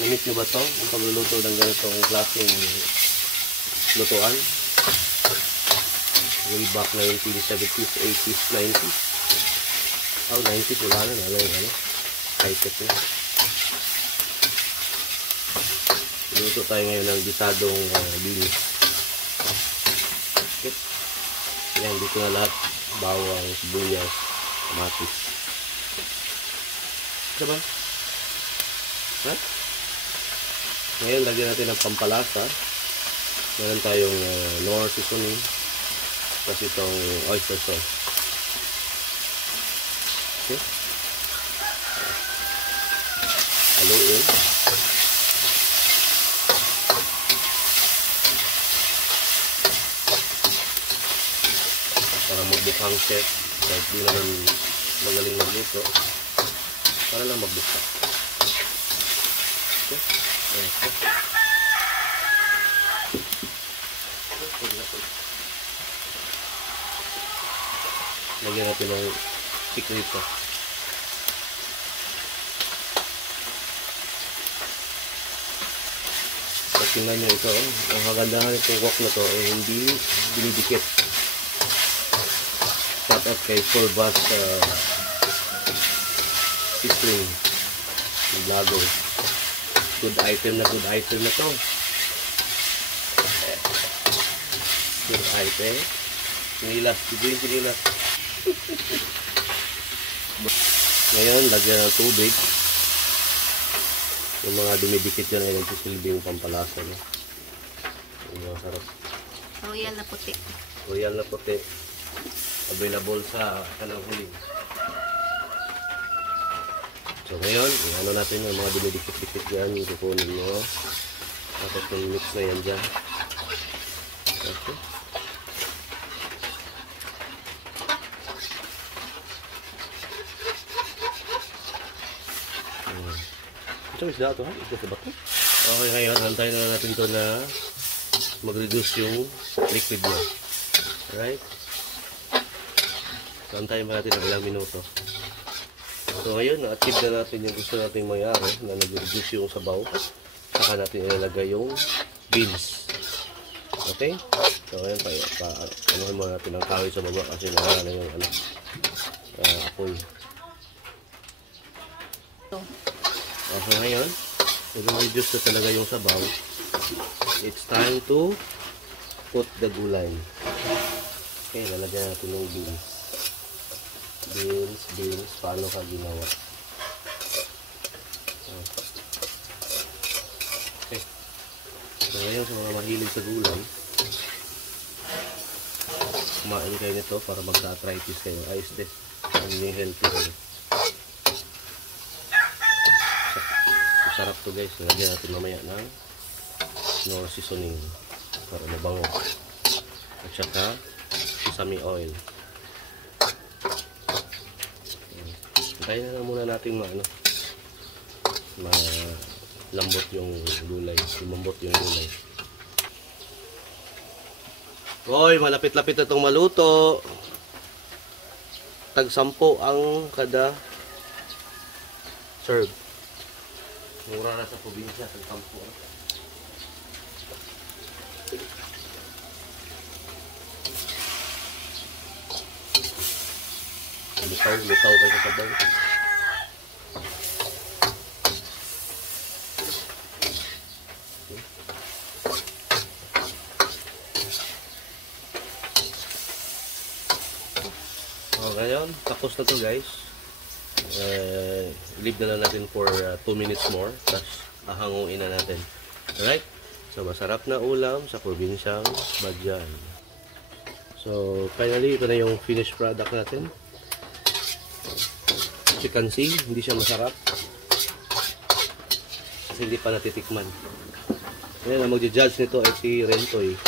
Namit nyo ba ito? Ang pagluluto ng ganitong klaseng lutuan? Way back 1970s, 80s, 90s. Oh, 90s wala na. High-tech na. Luto tayo ngayon ng gisadong beans. Okay. Yan, dito na lahat. Bawang, sibuyas, kamatis. Diba? Ha? Ngayon, lagyan natin ng pampalasa. Meron tayong Knorr seasoning. Tapos itong oyster sauce. Okay. Haluin. Para magbukhang chef. Kahit di naman magaling magluto. Para lang magbukha. Okay. Lagyan natin ng sikrito. So, tingnan nyo ito. Ang kagandahan itong wok na to ay hindi dinidikit. Shout out kay Forbas Sisling Vlogger. Good item na to. Good item. Sinilas. Sinilas. Ngayon, lagyan ng tubig. Yung mga dumidikit yan ay nagsisilbing pampalasa. No? Yung sarap. Royal na puti. Royal na puti. Available sa kanang huling. So ngayon, ano natin yung mga dumidikit-dikit dyan. Yung kukunin mo. Tapos yung mix na yan dyan. Okay. Ito isda ito ha? Ito ba ito? Okay, ngayon, antayin na natin ito na mag-reduce yung liquid niya. Alright? So, antayin pa natin ng ilang minuto. So, ngayon, na-achieve na natin yung gusto nating mangyari na nag-reduce yung sabaw. Saka natin ilalagay yung beans. Okay? So, ngayon, anuhin muna natin ang kahoy sa baba kasi nawala na yung apoy. So ngayon, i-reduce na talaga yung sabaw. It's time to put the gulay. Okay, lalagyan natin yung beans. Beans. Paano ka ginawa? Okay. So ngayon, sa mga mahilig sa gulay, kumain kayo nito para magka-arthritis kayo. Ayos din. Ang healthy kayo. Sarap to guys. Lagyan natin mamaya ng Knorr seasoning para mabango. At saka sesame oil. Hintayin na lang muna natin malambot yung gulay. Lumambot yung gulay. Hoy, malapit-lapit na itong maluto. Tag-10 ang kada serve. Mura na sa probinsya, sa kampo. Lutaw kayo sa sabaw. Okay, yun. Tapos na to guys. Leave na lang natin for 2 minutes more. Tapos ahanguin na natin. Alright? So masarap na ulam sa probinsyang Badyan. So finally, ito na yung finished product natin. As you can see, hindi siya masarap. Kasi hindi pa natitikman. Ngayon, ang magja-judge nito ay si Rentoy.